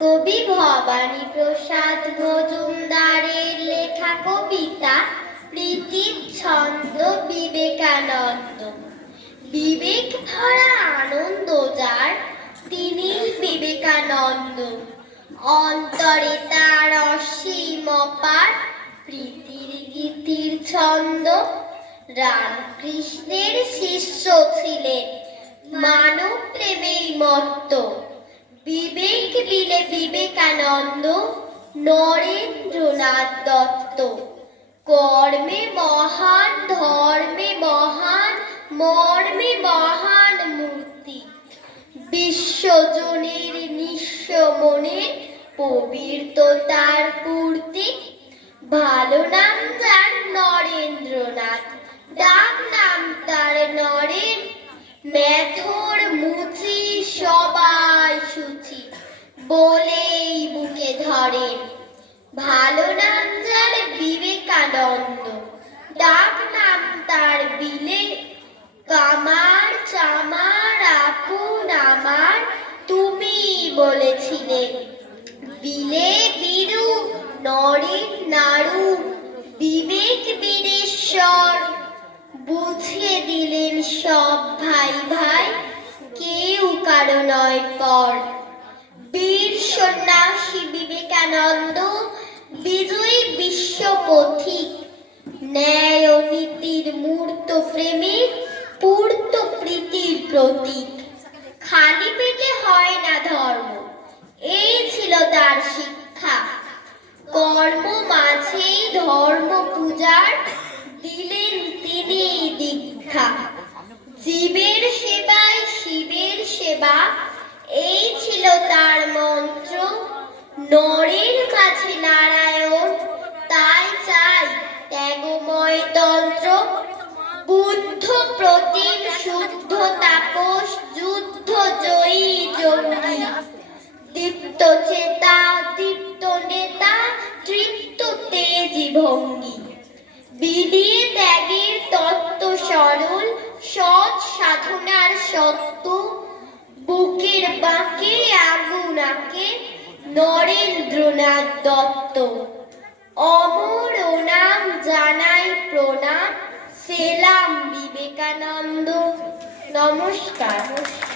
কবি ভবানী প্রসাদ মজুমদারের লেখা কবিতা প্রীতির ছন্দ বিবেকানন্দ। বিবেক ভরা আনন্দ যার তিনি বিবেকানন্দ। অন্তরে তার অসীম অপার, প্রীতির গীতির ছন্দ। রামকৃষ্ণের শিষ্য ছিলেন মানব প্রেমেই মত্ত বিবেক বিলে বিবেকানন্দ নরেন্দ্রনাথ দত্ত। কর্মে মহান, ধর্মে মহান, মর্মে মহান মূর্তি। বিশ্বজনের নিঃস্ব মনে, পবিত্রতার পূর্তি। ভালো নাম যার নরেন্দ্রনাথ, ডাক নাম তার নরেন। মেথর মুচি সবাই সুচি। বলেই বুকে ধরেন ভালো নাম যার বিবেকানন্দ, ডাক নাম তার বিলে। কামার, চামার, আপন, আমার তুমি বলেছিলে। বিলে বিরু নরেন নাড়ু বিবেক বীরেশ্বর। বুঝিয়ে দিলেন সব ভাই ভাই, কেউ কারও নয় পর। সন্ন্যাসী বিবেকানন্দ, বিজয়ী বিশ্ব পথিক ন্যায় ও নীতির মূর্ত প্রেমিক পূর্ত প্রীতির প্রতীক। খালি পেটে হয় না ধর্ম এই ছিল তার শিক্ষা। কর্ম মাঝেই ধর্ম পূজার দিলেন তিনি দীক্ষা। জীবের সেবায় শিবের সেবা, এই ছিল তার নরের কাছে নারায়ণ, তাই চাই ত্যাগময় তন্ত্র, বুদ্ধ প্রতিম শুদ্ধ তাপস, যুদ্ধ জয়ী জঙ্গি। দীপ্ত চেতা, দীপ্ত নেতা, তৃপ্ত তেজি ভঙ্গি। বিলিয়ে ত্যাগের তত্ত্ব সরল, সৎ সাধনার সত্য বুকের বাঁকে আগুন আঁকে নরেন্দ্রনাথ দত্ত। অমর ও নাম জানাই প্রণাম। সেলাম বিবেকানন্দ। নমস্কার।